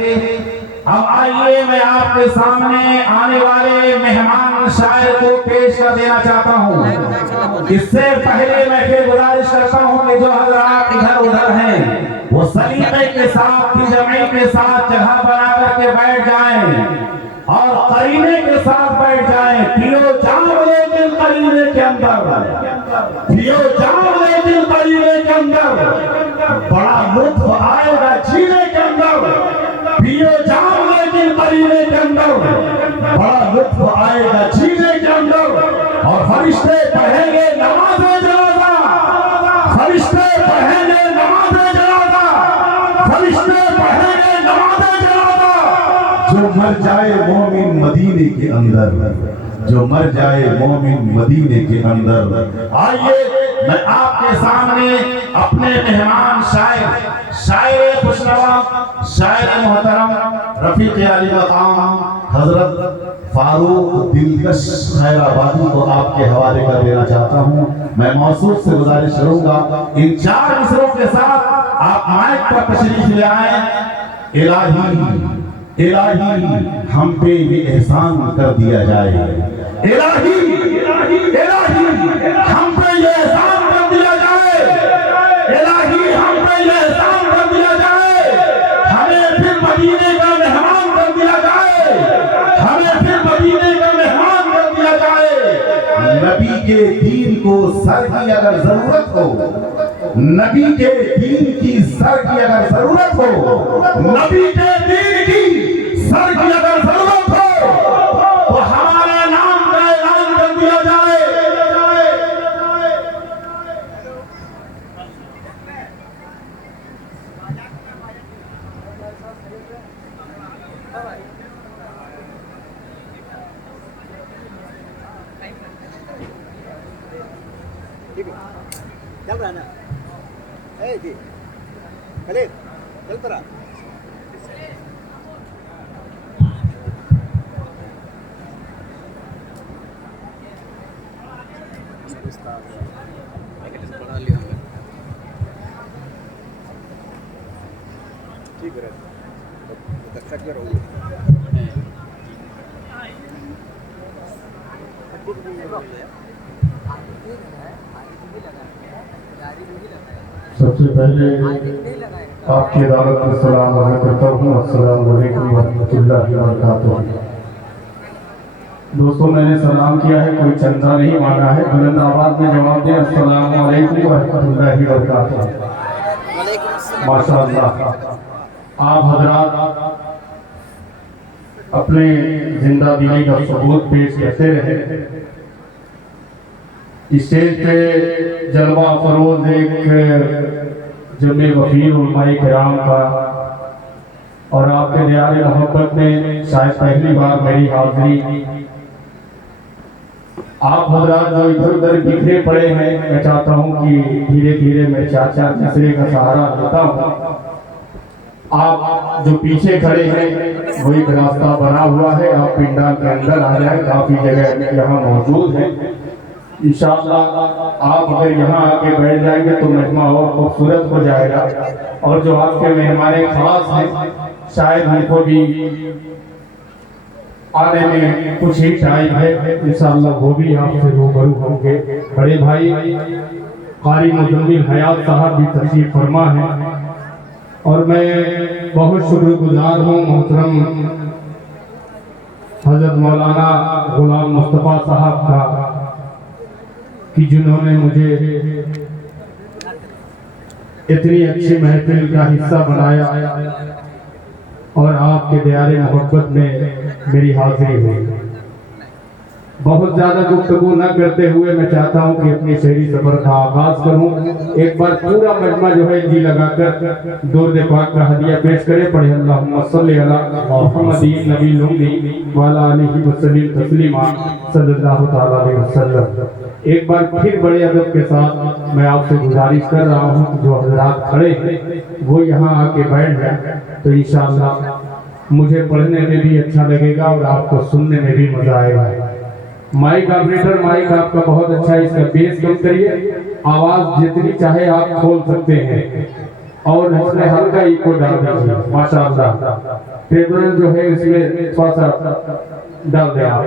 अब आइए मैं आपके सामने आने वाले मेहमान शायर को पेश कर देना चाहता हूँ। इससे पहले मैं फिर गुजारिश करता हूँ कि जो हजरात इधर उधर हैं वो सलीके के साथ जमी के साथ जगह बना करके बैठ जाएं और करीने के साथ बैठ जाएं। पियो जाम लेकिन करीने के अंदर, पियो जाम लेकिन करीने के अंदर बड़ा लुत्फ आएगा जीने के अंदर। पियो जाम लेकिन करीने के अंदर बड़ा लुत्फ आएगा जीने के अंदर। और फरिश्ते पढ़ेंगे नमाज़े जनाज़ा, फरिश्ते पढ़ेंगे नमाज़े जनाज़ा, फरिश्ते पढ़ेंगे नमाज़े जनाज़ा। जो मर जाए मोमिन मदीने के अंदर, जो मर जाए मोमिन मदीने के अंदर। आइए मैं आपके सामने अपने मेहमान शायर खुशनवा, शायर मोहतरम रफीक आली मकाम हजरत फारूक दिलकश खैराबादी को आपके हवाले कर देना चाहता हूँ। मैं मौसूफ से गुजारिश करूंगा इन 4 मिसरों के साथ आप माइक पर तशरीफ ले आए। इलाही इलाही हम पे ये एहसान कर दिया जाए, इलाही इलाही हम पे ये एहसान कर दिया जाए, इलाही हम पे ये एहसान कर दिया जाए। हमें फिर मदीने का मेहमान कर दिया जाए, हमें फिर मदीने का मेहमान कर दिया जाए। नबी के दीन को सर की अगर जरूरत हो, नबी के दीन की सर की अगर जरूरत हो, नबी के दीन की सर की अगर जरूरत हो तो हमारे नाम का ऐलान कर दिया जाए। चल रहा ना जी खलील चलता रहा। ठीक है दर्शक में रहोगे। सबसे पहले आपकी अदालत में सलाम अदा करता हूँ। अस्सलाम वालेकुम रहमतुल्लाहि व बरकातुहू। दोस्तों मैंने सलाम किया है, कोई चंदा नहीं मांगा है। बुलंद आवाज में जवाब दें अस्सलाम वालेकुम रहमतुल्लाहि व बरकातुहू। माशाअल्लाह आप हजरात अपने जिंदा दिली का सबूत पेश करते रहे। स्टेज पे जलवा फरोज एक जमे वकील उलमाए किराम का और आपके न्यारे मोहब्बत में शायद पहली बार मेरी हाजिरी। आप हजरात जो इधर उधर बिखरे पड़े हैं, मैं चाहता हूं कि धीरे धीरे मैं 4-4 तीसरे का सहारा लेता हूं। आप जो पीछे खड़े हैं वो एक रास्ता बना हुआ है, आप पिंडाल के अंदर आ जाए, काफी जगह यहाँ मौजूद है। इंशाअल्लाह आप अगर यहाँ आके बैठ जाएंगे तो महिमा और खूबसूरत हो जाएगा। और जो आपके मेहमान खास हैं शायद हमको भी आने में कुछ ही टाइम है, इंशाअल्लाह वो भी आपसे रूबरू होंगे। बड़े भाई कारी मुजम्मिल हयात साहब भी तशरीफ फरमा है और मैं बहुत शुक्रगुजार हूँ मोहतरम हजरत मौलाना गुलाम मुस्तफ़ा साहब का कि जिन्होंने मुझे इतनी अच्छी महफिल का हिस्सा बनाया और आपके प्यारे मोहब्बत में मेरी हाजिरी हुई। बहुत ज्यादा गुफ्तगू न करते हुए मैं चाहता हूं कि अपनी शहरी सफर का आगाज करूं। एक बार पूरा मजमा जो है जी लगाकर दुरूद पाक का हदिया पेश करे। पढ़े अल्लाहुम्मा सल्ली अला मुहम्मदिन नबी लुम्मी व अला आलिहि वसल्लम तस्लीमा सल्लल्लाहु तआला अलैहि वसल्लम। एक बार फिर बड़े अदब के साथ मैं आपसे गुजारिश कर रहा हूं कि जो हजरात खड़े हैं वो यहाँ आके बैठ जाए तो इंशाअल्लाह मुझे पढ़ने में भी अच्छा लगेगा और आपको सुनने में भी मजा आएगा। माइक ऑपरेटर माइक आपका बहुत अच्छा है, इसका बेस कम करिए, आवाज जितनी चाहे आप खोल सकते हैं। और इसमें हल्का इको डाल दीजिए माशाअल्लाह। टेबल जो है इसमें थोड़ा सा डाल दें आप।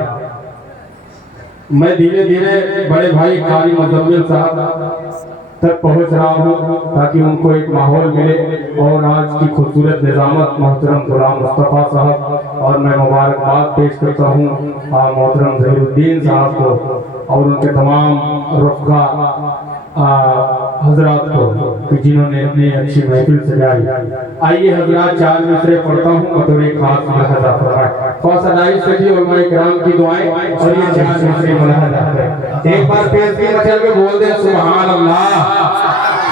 मैं धीरे धीरे बड़े भाई कारी मुजम्मिल साहब तक पहुंच रहा हूं ताकि उनको एक माहौल मिले। और आज की खूबसूरत निजामत मोहतरम गुलाम मुस्तफ़ा साहब, और मैं मुबारकबाद पेश करता हूं मोहतरम ज़हीरुद्दीन साहब को और उनके तमाम रुफ़क़ा हजरात को कि जिन्होंने अपनी अच्छी महफिल सजाई। आइए हजरात, 4 मिसरे पढ़ता हूँ बतौर एक खास मुलाहजा फरमाएं। थोड़ा सा लाइव सजी उलमाए किराम की दुआएं और ये 4 मिसरे मुलाहजा करें। एक बार पेश की मचल में बोल दे सुभान अल्लाह।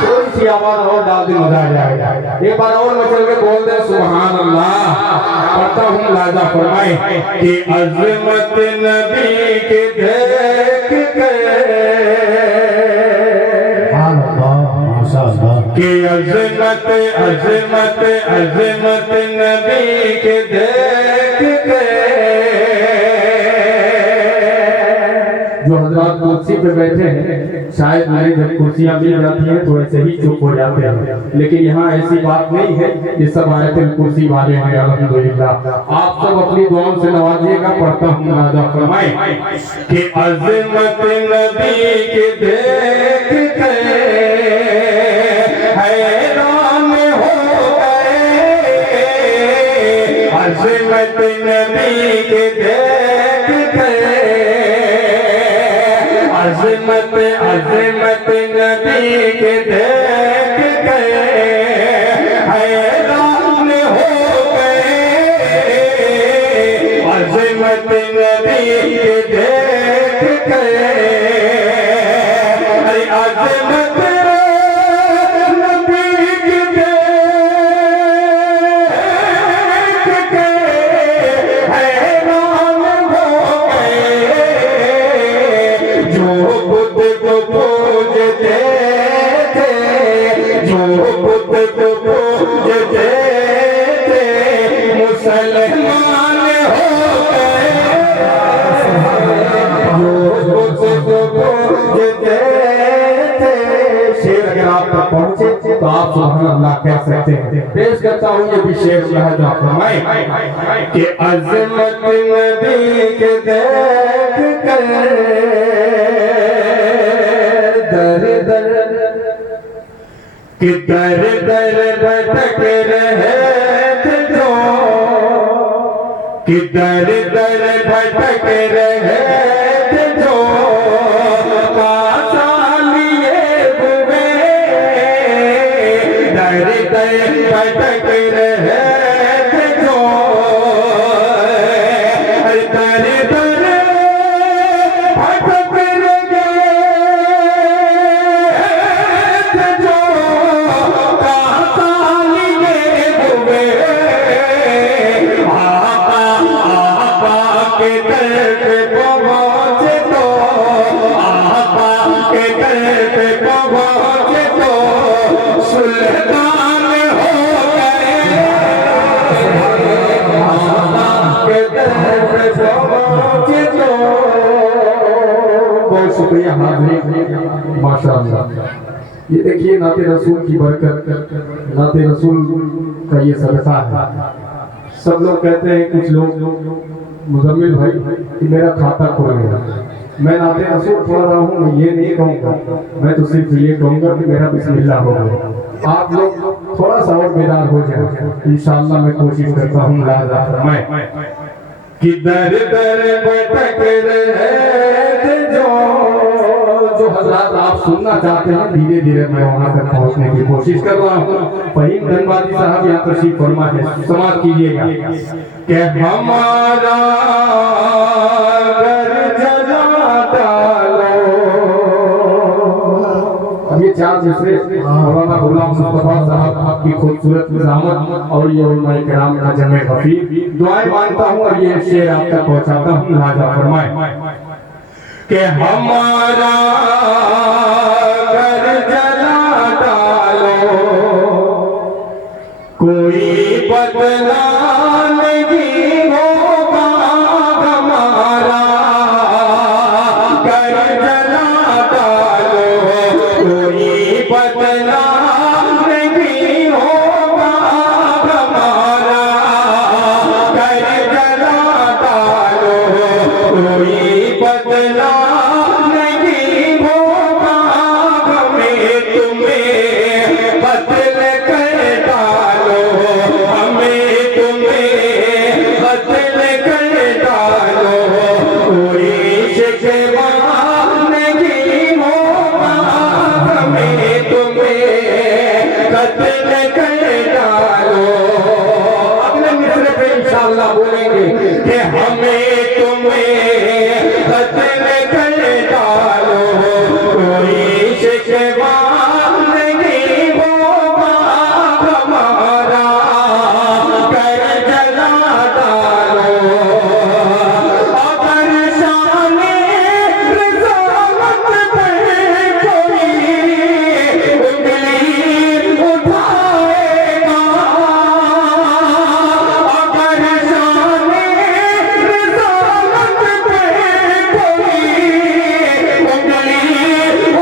थोड़ी सी आवाज और डाल दे, मजा आ जाएगा। एक बार और मचल में बोल दे सुभान अल्लाह। पढ़ता हूँ, मुलाहजा फरमाएं कि अज़मत नबी के देख के कि अज़मत अज़मत अज़मत नबी के देख के जो हजरात कुर्सी पे बैठे हैं, शायद उन्हें जब कुर्सियां मिल जाती हैं तो ऐसे ही चुप हो जाते हैं, लेकिन यहाँ ऐसी बात नहीं है। ये सब आयतुल कुर्सी वाले हैं अल्हम्दुलिल्लाह। आप सब अपनी दुआओं से नवाजिएगा। पढ़ता हूँ, मुलाहजा फरमाएं कि अज़मत नबी के देख के हैरान हो गए, अज़मत नबी के देख के अज़मत अज़मत नबी के देख के हैरान हो गए, अज़मत नबी के देख के अज़मत पहुंचे तो आप सुभान अल्लाह कह सकते हैं। पेश करता हूँ ये भी शेर मुलाहजा फरमाएं कि अज़मत नबी के देख कर दर दर कि दर दर भटक रहे थे जो, कि दर दर भटक रहे थे जो भटक रहे थे जो दर दर भटक रहे थे जो कासालिए हुए आका के दर पे पहुंचे तो, आका के दर पे पहुंचे तो सुल्तान बहुत शुक्रिया हाज़रीन, माशाअल्लाह। ये देखिए नाते रसूल की बरकत, नाते रसूल का ये सदका है। सब लोग कहते हैं, कुछ लोग मुजम्मिल भाई कि मेरा खाता खुल गया। मैं नाते रसूल पढ़ रहा हूँ, मैं ये नहीं कहूँगा, मैं तो सिर्फ ये कहूँगा कि मेरा बिस्मिल्लाह हो गया। आप लोग थोड़ा सा और बेदार हो जाए, इंशाअल्लाह मैं कोशिश करता हूँ। मुलाहजा फरमाएं कि दर दर भटक रहे थे जो हजरात आप सुनना चाहते हैं, धीरे धीरे मैं वहां तक पहुंचने की कोशिश कर रहा हूँ। फहीम धनबादी साहब यहाँ तशरीफ फरमा है, समाप्त कीजिएगा कि हमारा घर जला डालो। अब ये 4 मिसरे मौलाना गुलाम मुस्तफा साहब आपकी खूबसूरत निज़ामत और ये उलमाए किराम का जमे खफीफ दुआएं मांगता हूँ और ये शेर आप तक पहुँचाता हूँ। मुलाहजा फरमाएं कि हमारा घर जला डालो, कोई बदला नहीं होगा हमारा घर जला डालो, कोई बदला नहीं तुम्हें कत्ल कर डालो कोई शिकवा नहीं होगा हमें तुम्हें कत्ल कर डालो। अगले मिसरे पे इंशाअल्लाह बोलेंगे कि हमें तुम्हें कत्ल कर डालो कोई शिकवा नहीं होगा हमारा कर जला डालो। अगर शाने रज़ामत पे कोई उंगली उठाएगा, अगर शाने रज़ामत पे कोई उंगली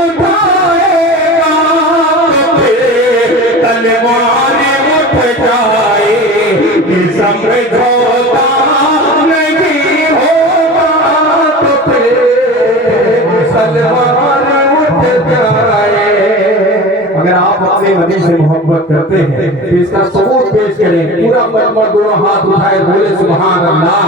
उठाएगा तो फिर तलवार उठ जाए कि समझौता नहीं होगा तो फिर तलवार उठ जाए। अगर आप अपने नबी से मोहब्बत करते हैं तो इसका सबूत पेश करें। पूरा मजमा दोनों हाथ उठाए बोले सुभान अल्लाह,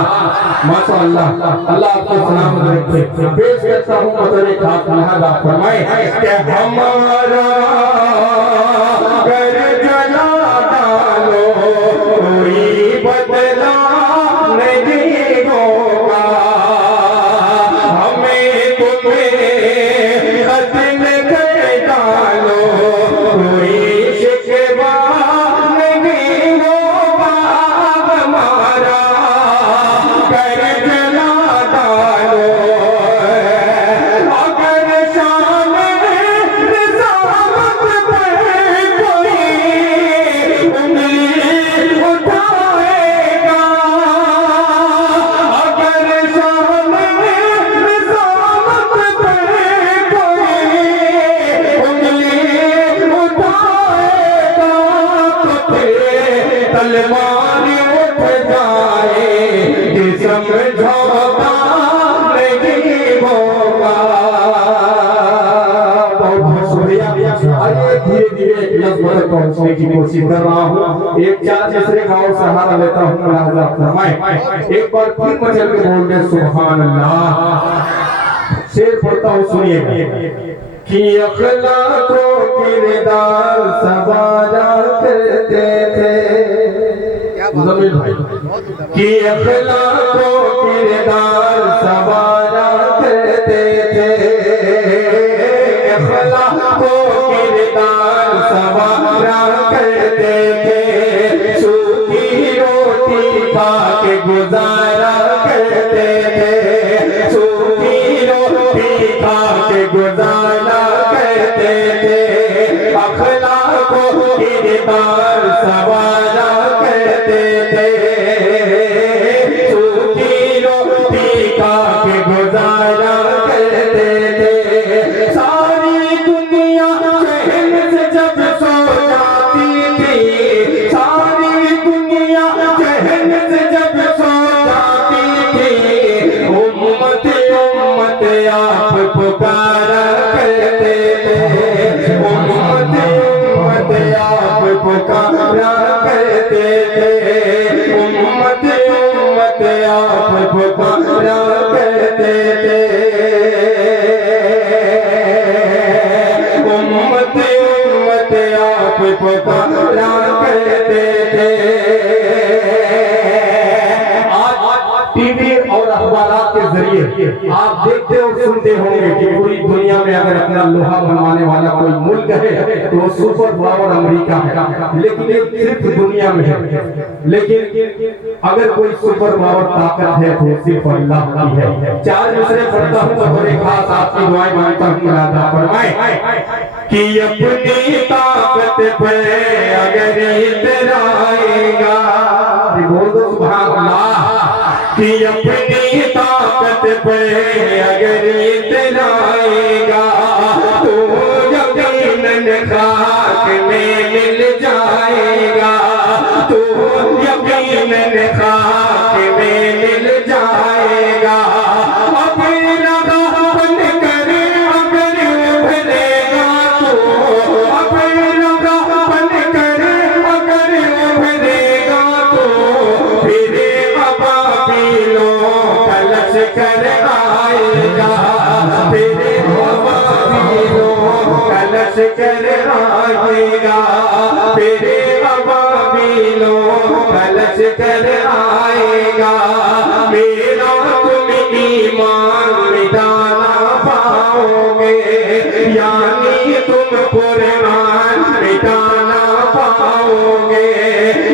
माशाअल्लाह, अल्लाह आपको सलामत रखे। पेश करता हूँ मतलब एक हाथ लिहाजा फरमाए कि हमारा घर जला डालो कोई बदला नहीं होगा हमें तुम्हें कत्ल कर डालो कोई शिकवा नहीं होगा हमारा घर जला डालो। अगर शान रज़ामत पे कोई उंगली उठाएगा, अगर शान रज़ामत पे कोई उंगली उठाएगा तो फिर तलवार उठ जाए कि समझौता नहीं होगा। बहुत बहुत शुक्रिया। आइए धीरे धीरे एक नज़्म तक पहुंचने की कोशिश कर रहा हूँ। एक चार जैसे गाँव सहारा लेता हूँ लिहाजा फरमाए एक बार फिर मचल के बोल दे सुभान अल्लाह। शेर पढ़ता हूँ सुनिएगा कि अखलाको किरदार सवारा करते थे जमील भाई कि अखलाको किरदार सवारा करते थे, अखलाको किरदार सवारा करते थे, सूखी रोटी खा के गुजारा करते थे, सूखी रोटी खा के गुजारा करते थे, अखलाको किरदार सवारा करते थे, सूखी रोटी खा के गुजारा करते थे। सारी दुनिया चैन से जब सो जाती थी, सारी दुनिया चैन से जब सो जाती थी, उम्मत उम्मत आप पुकारा करते थे, उम्मत उम्मत आप पुकारा करते थे, उम्मत उम्मत आप पुकारा करते थे, उम्मत उम्मत आप पुकारा करते थे। आज टीवी और अखबारात के जरिए आप देखते और सुनते होंगे कि पूरी दुनिया में अगर अपना लोहा बनवाने वाला कोई मुल्क है तो वो सुपर पावर अमेरिका है, लेकिन ये सिर्फ दुनिया में है। लेकिन अगर कोई सुपर पावर ताकत है तो सिर्फ अल्लाह की है। चार मिसरे पढ़ता हूँ तो बड़े खास आपकी दुआएं मांगता हूँ मुरादा फरमाए कि अपनी ताकत पे अगर इतराएगा, बोल दो सुभान अल्लाह। कि अपनी ताकत पे अगर इतराएगा तो यकीनन खाक में मिल जाएगा, तो यकीनन खाक में मिल जाएगा। अपना बन कर अगर उभरेगा तो, अपना बन कर अगर उभरेगा तो आएगा, तेरे अबाबिलों का लश्कर आएगा, मेरा तुम ईमान मिटाना पाओगे, यानी तुम कुरान मिटाना पाओगे,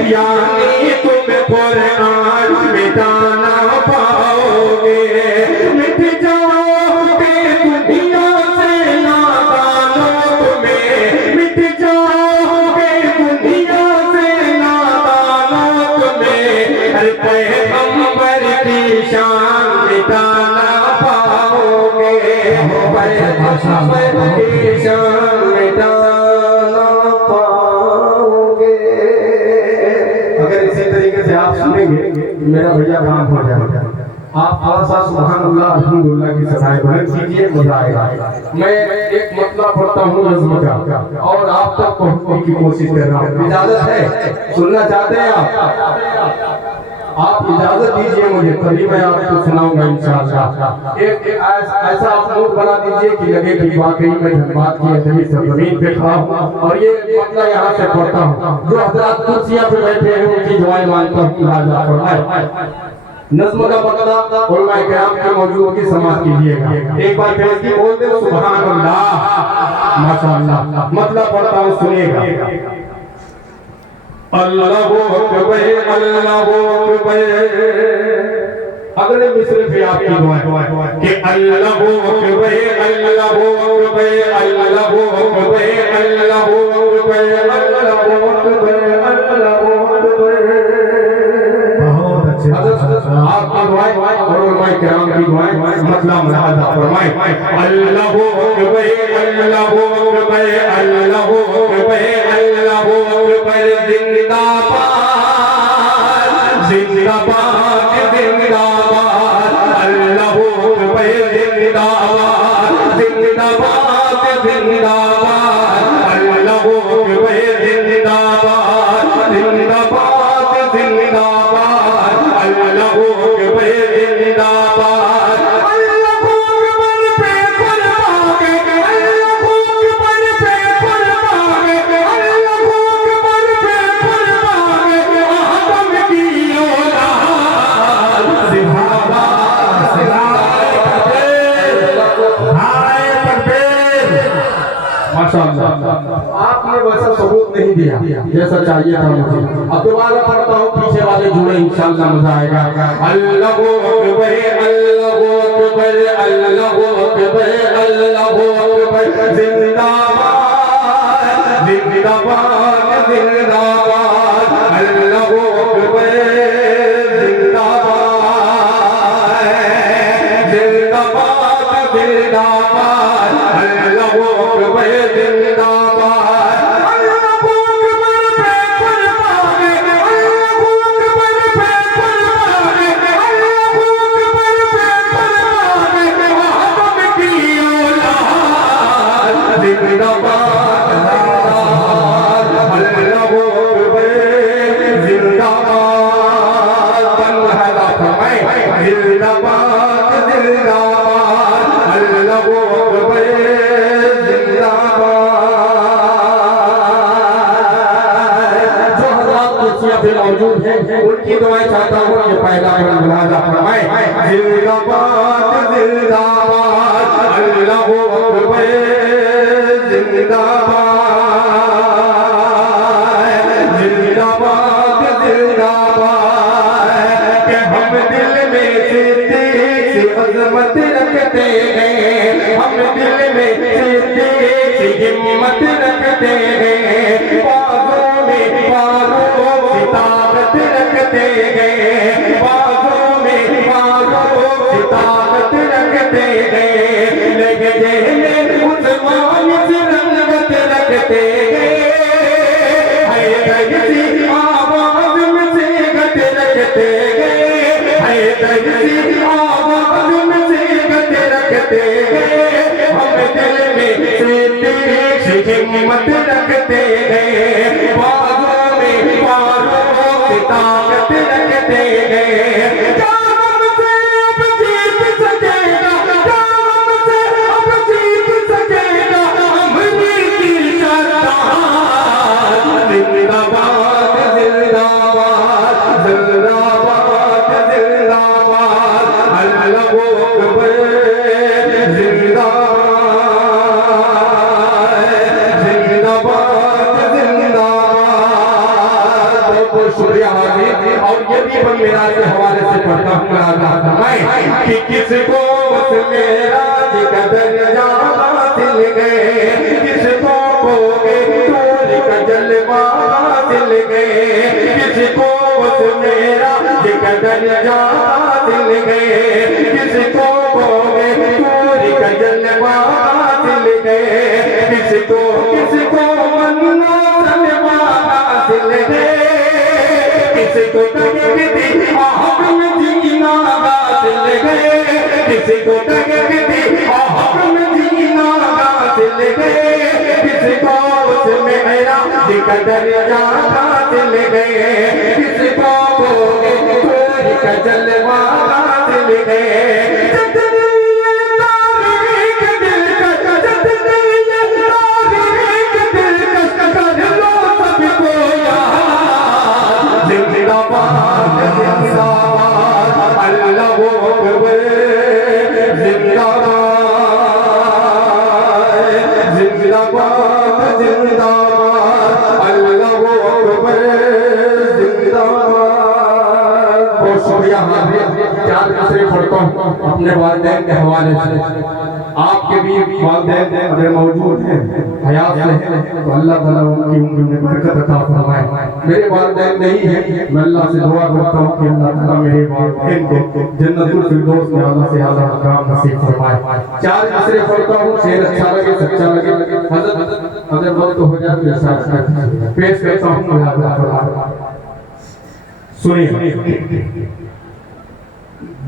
यानी तुम कुरान मिटाना पाओगे। मिट जाओगे दुनिया से नादानों तुम्हें, मिट जाओगे दुनिया से नादानों तुम्हें, हर पैगंबर की शान मिटाना पाओगे, पैगंबर की शान मिटाना पाओगे। अगर इसी तरीके से आप सुनेंगे मेरा भैया काम हो जाएगा। आप थोड़ा सा सुभान अल्लाह अल्हम्दुलिल्लाह की सदाएं बुलंद कीजिए, मजा आएगा। मैं एक मतलब पढ़ता हूँ नज़्म का और आप तक पहुँचने की कोशिश कर रहा हूँ। इजाजत है? सुनना चाहते हैं आप इजाजत दीजिए मुझे, तभी मैं आपको सुनाऊंगा इंशाअल्लाह। एक ऐसा आप मूड बना दीजिए कि लगे कि वाकई में धनबाद की अदबी सरजमीन पे खड़ा हूँ और ये मतलब यहाँ से पढ़ता हूँ। जो हजरात कुर्सियाँ पे बैठे हैं उनकी दुआएं मांगता हूँ, इजाजत फरमाए। नज़्म का मतलब उलमाए किराम के मौजूदगी समाप्त कीजिएगा। एक बार फिर इसकी बोल दे सुभान अल्लाह, माशाअल्लाह। मतलब पढ़ता हूँ, सुनिएगा। अल्लाहु अकबर, अल्लाहु अकबर। अगले मिसरे पे आपकी दुआ कि अल्लाहु अकबर, अल्लाहु अकबर, अल्लाहु अकबर, अल्लाहु अकबर, अल्लाहु अकबर, अल्लाहु अकबर। आपकी दुआएं और उलमाए किराम की दुआएं मतलब मुलाहाजा फरमाएं। अल्लाहु अकबर, अल्लाहु अकबर, अल्लाहु अकबर, अल्लाहु अकबर। जिंदाबाद, जिंदाबाद, जिंदाबाद। अल्लाहु अकबर, जिंदाबाद, जिंदाबाद, जिंदाबाद। अल्लाहु अकबर, जिंदाबाद, जिंदाबाद, जिंदाबाद। अल्लाहु अकबर, जिंदाबाद। अल्लाहु अकबर पे कुर्बान, अल्लाहु अकबर पे कुर्बान, अल्लाहु अकबर पे कुर्बान। आदम की औलाद जिंदाबाद, नारे तकबीर। माशाअल्लाह, आपने वैसा सबूत नहीं दिया जैसा चाहिए था मुझे। अब दोबारा पढ़ता हूँ, पीछे वाले जुड़े इंशाअल्लाह मजा आएगा। अल्लाहु अकबर, अल्लाहु अकबर, अल्लाहु अकबर, अल्लाहु अकबर। जिंदाबाद, जिंदाबाद, जिंदाबाद। अल्लाहु अकबर, जिंदाबाद, जिंदाबाद, जिंदाबाद। अल्लाहु अकबर, जिंदाबाद। अल्लाहु अकबर पे कुर्बान, अल्लाहु अकबर पे कुर्बान, अल्लाहु अकबर पे कुर्बान। आदम की औलाद जिंदाबाद, जिंदाबाद। अल्लाहु अकबर, जिंदाबाद। बंद फरमाए जिंदाबाद, जिंदाबाद। अल्लाहु अकबर, मौजूद है उनकी दुआएं चाहता हूँ। ये पहला मुलाहाजा फरमाए जिंदाबाद, जिंदाबाद। अल्लाहु अकबर, जिंदाबाद, जिंदाबाद, जिंदाबाद। कि हम दिल में सिद्दीक़ सी अज़मत रखते हैं, हम दिल में सिद्दीक़ सी हिम्मत रखते हैं, बाजों में बारों की ताकत रखते हैं, बाजों में बारों की ताकत रखते हैं। लहजे में उस्मान से रंगत रखते हैं, हैदर की आवाज में सेगत रखते हैं, हैदर की आवाज में सेगत रखते हैं। हम दिल में सिद्दीक़ सी हिम्मत रखते हैं, बाजों में बारों की ताकत रखते हैं। क्या हमसे अब जीत सकेगा, क्या हमसे अब जीत सकेगा। हमनी की सरदार शायर के हवाले से पढ़ता हूँ मैं आगे कि किसको उसमें राज का दर्जा हासिल गए, किसको खोगे टोल का जलवा हासिल गए, किसको उसमें राज का दर्जा हासिल गए, किसको खोगे टोल का जलवा हासिल गए, किसको किसको मन्ना जलवा हासिल गए, किसको तकदीर हम जीना हासिल गए, किसको तकदीर हम जीना हासिल गए, किसको उसमें मेरा जिक्र जा हासिल गए, किसको कोई का जलवा हासिल गए। अपने वालिदैन के हवाले से आपके भी वालिदैन अगर मौजूद हैं हयात हैं तो अल्लाह ताला उनकी उम्र में बरकत अता फरमाए। मेरे वालिदैन नहीं है, मैं अल्लाह से दुआ करता हूँ कि अल्लाह ताला मेरे वालिदैन को जन्नतुल फिरदौस में आला से आला मकाम नसीब फरमाए। चार मिसरे पढ़ता हूँ, शेर अच्छा लगे सच्चा लगे, हजरत अगर वक्त हो जाए तो इरशाद पेश करता हूँ। सुनिए।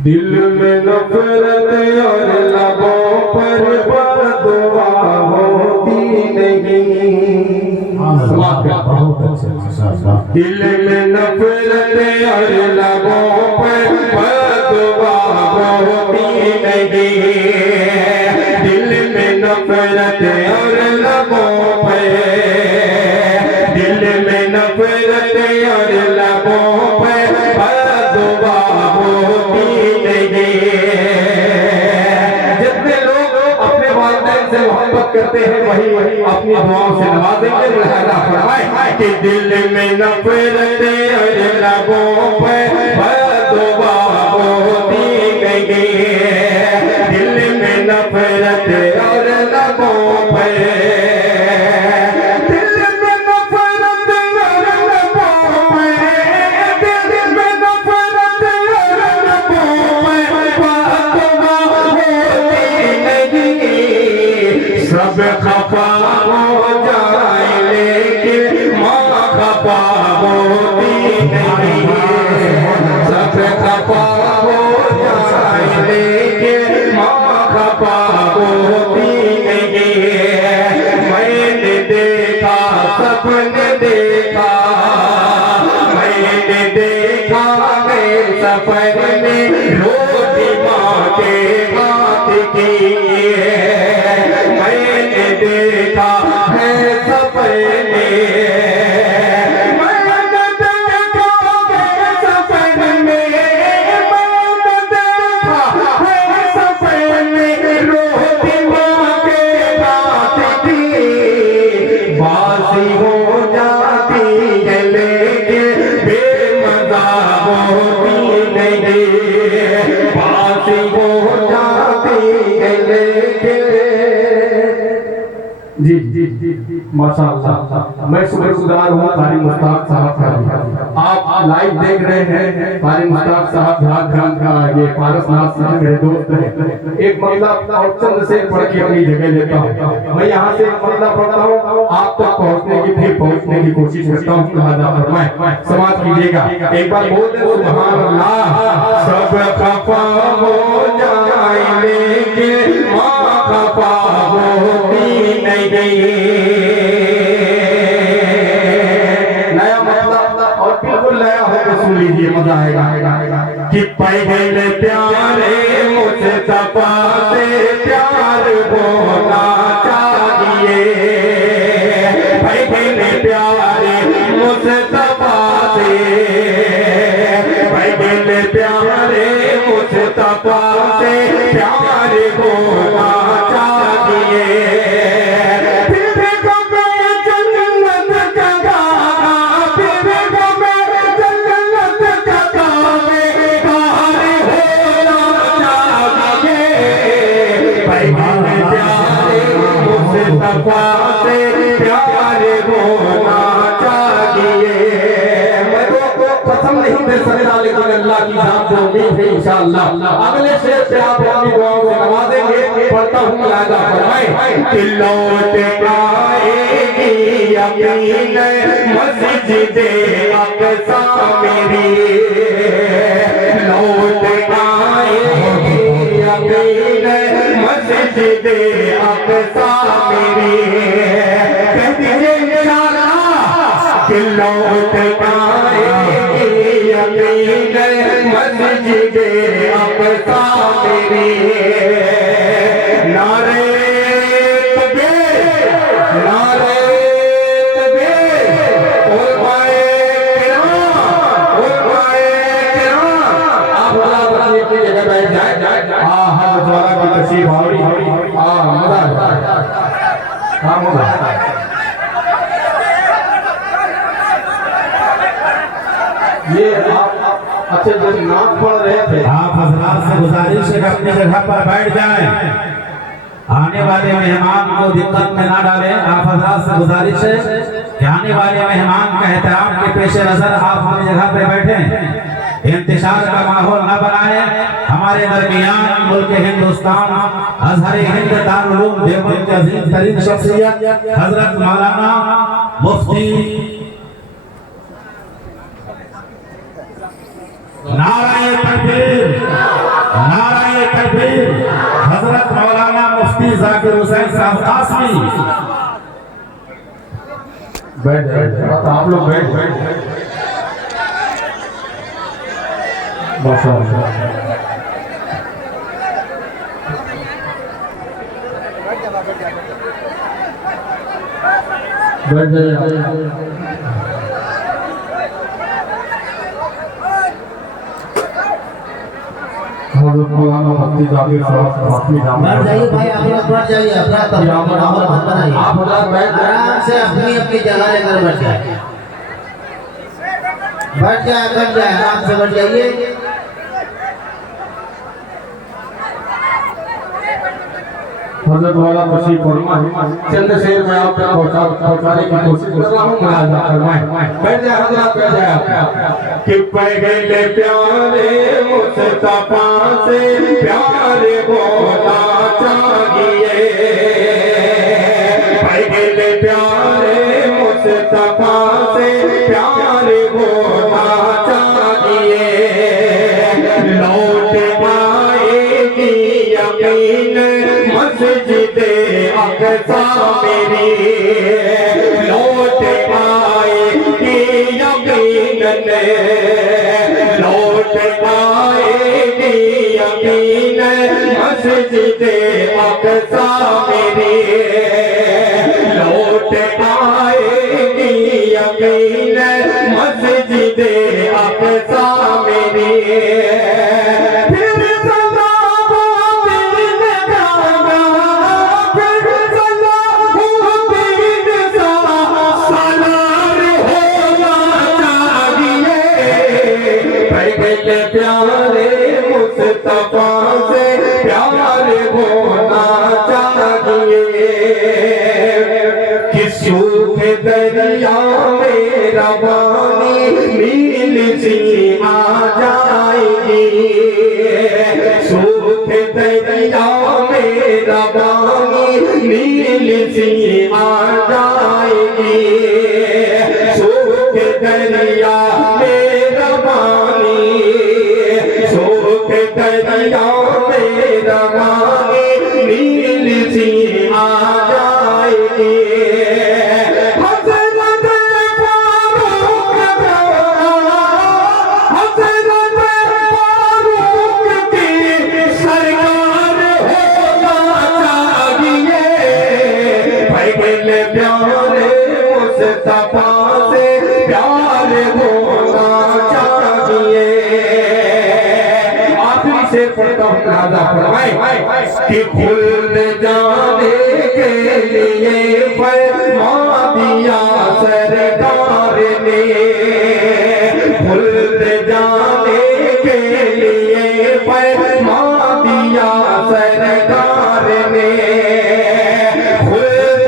दिल में नफरत और लबों पर बददुआ होती नहीं, दिल में नफरत और लबों पर बददुआ होती नहीं, दिल में नफरत और लबों पर, दिल में नफरत और लबों पर बददुआ होती से मोहब्बत करते हैं वही अपनी दुआओं से नवाजेंगे। लिहाजा फरमाए कि दिल में नफरत और लबों पर बददुआ होती नहीं, दिल में नफरत और लबों पर, दिल में नफरत और लबों पर, दिल में नफरत और लबों पर बददुआ होती नहीं। सब खफा हो जाए लेकिन माँ खफा होती नहीं, सब खफा हो जाए लेकिन माँ खफा होती नहीं। मैंने देखा सपने देखा, मैंने देखा मैं सफर में रोटी माँ के हाथ की, मैंने देखा है सपने, मैंने देखा है सपने, मैंने देखा है सपने रोटी माँ के हाथ की, बासी हो जाती है लेकिन बेमज़ा होती नहीं, बासी हो जाती है लेकिन। जी जी जी माशाअल्लाह। मैं शुक्रगुजार हूँ कारी मुश्ताक साहब का। आप लाइव देख रहे हैं कारी मुश्ताक साहब झारखंड का ये पारसनाथ साहब मेरे दोस्त हैं। एक मतलब और चंद से पढ़ के अपनी जगह लेता हूँ। मैं यहाँ से मतलब पढ़ता हूँ, आप तक पहुँचने की फिर पहुँचने की कोशिश करता हूँ। लिहाजा फरमाए समाज कीजिएगा। एक बार बोल दे सुभान अल्लाह। सब खफा हो जाए लेकिन माँ खफा होती नहीं। नया मतलब और बिल्कुल नया होकर सुन लीजिए, मजा आएगा। कि पहले प्यारे मुझसे सपा से प्यार होना चाहिए, पहले प्यारे मुझसे सपा से, पहले प्यारे मुझसे सपा से प्यार होना चाहिए। मुस्तफा से प्यार होना चाहिए। मैं तो कसम नहीं दे सकता, लेकिन अल्लाह की जान से उम्मीद है इंशाअल्लाह अगले शेर पे आप अपनी दुआओं से नवाजेंगे। पढ़ता हूँ लाजा फरमाए कि लौट आएगी यकीन मस्जिद अक़सा मेरी, लौट आएगी यकीन मस्जिद अक़सा मेरी, कह दीजिए इंशाअल्लाह कि लौट आएगी यकीन मस्जिद अक़सा मेरी। नारे तकबीर, नारे तकबीर, उलमाए किराम, उलमाए किराम। आप अपनी जगह बैठ जाए। हाँ हाँ द्वारा की तशरीफ आवड़ी, हाँ मजा हाँ मजा। ये आप अच्छे जब नाम पढ़ रहे थे, आप हजरात से गुजारिश है कि अपनी जगह पर बैठ जाएं, आने वाले मेहमान को दिक्कत में ना डालें। आप हजरात से गुजारिश है कि आने वाले मेहमान का एहतराम के पेश नजर आप अपनी जगह पर बैठें, इंतशार का माहौल न बनाएं। हमारे दरमियान मुल्क हिंदुस्तान अजहर हिंद दारुल उलूम देवबंद के अजीम तरीन शख्सियत हजरत मौलाना मुफ्ती नाराए तकबीर, नाराए तकबीर हजरत मौलाना मुफ्ती जाकिर हुसैन साहब कासमी बैठ जाए। आप लोग बैठ माशाअल्लाह बैठ जाइए। हज़रत मौलाना मुफ्ती जाकिर साहब कासमी बैठ जाइए भाई, आप लोग बैठ जाइए, अपना माहौल मत बनाइए, आप लोग बैठ जाइए। आराम से अपनी अपनी जगह लेकर बैठ जाए, बैठ जाए, आराम से बैठ जाइए। हज़रत वाला तशरीफ फरमाए, चंद शेर में आप तक पहुंचाने की कोशिश कर रहा हूँ। मुलाज़ा फरमाए, बैठ जाए हज़रत, बैठ जाए आप। कि पहले प्यारे मुस्तफा से प्यार होना चाहिए, पहले प्यारे मुस्तफा से प्यार होना चाहिए। लौट आएगी यकीन मस्जिद अक़सा मेरी, लौट आएगी यकीन, लौट आएगी यकीन मस्जिद अक़सा मेरी, लौट आएगी यकीन मस्जिद अक़सा मेरी। प्यारे मुस्तफा से प्यार होना चाहिए। किस सूखे दरिया में रवानी नील सी आ जाएगी, सूखे दरिया में रवानी नील सी आ जाएगी, सूखे दरिया में दरिया में रवानी नील सी आ जाएगी। हज़रत फारूक की सरकार होना चाहिए, पहले प्यारे मुस्तफा से प्यार होना चाहिए। से पढ़ता हूँ राजा फरमाए कि खुल्द जाने के लिए फरमा दिया सरकार ने, खुल्द जाने के लिए फरमा दिया सरकार ने, खुल्द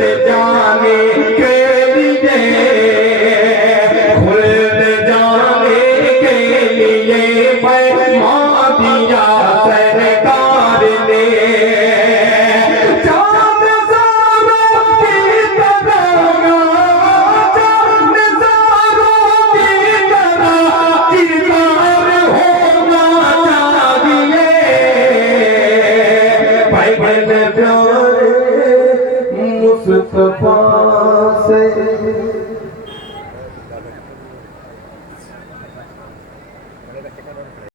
मुस्तफा से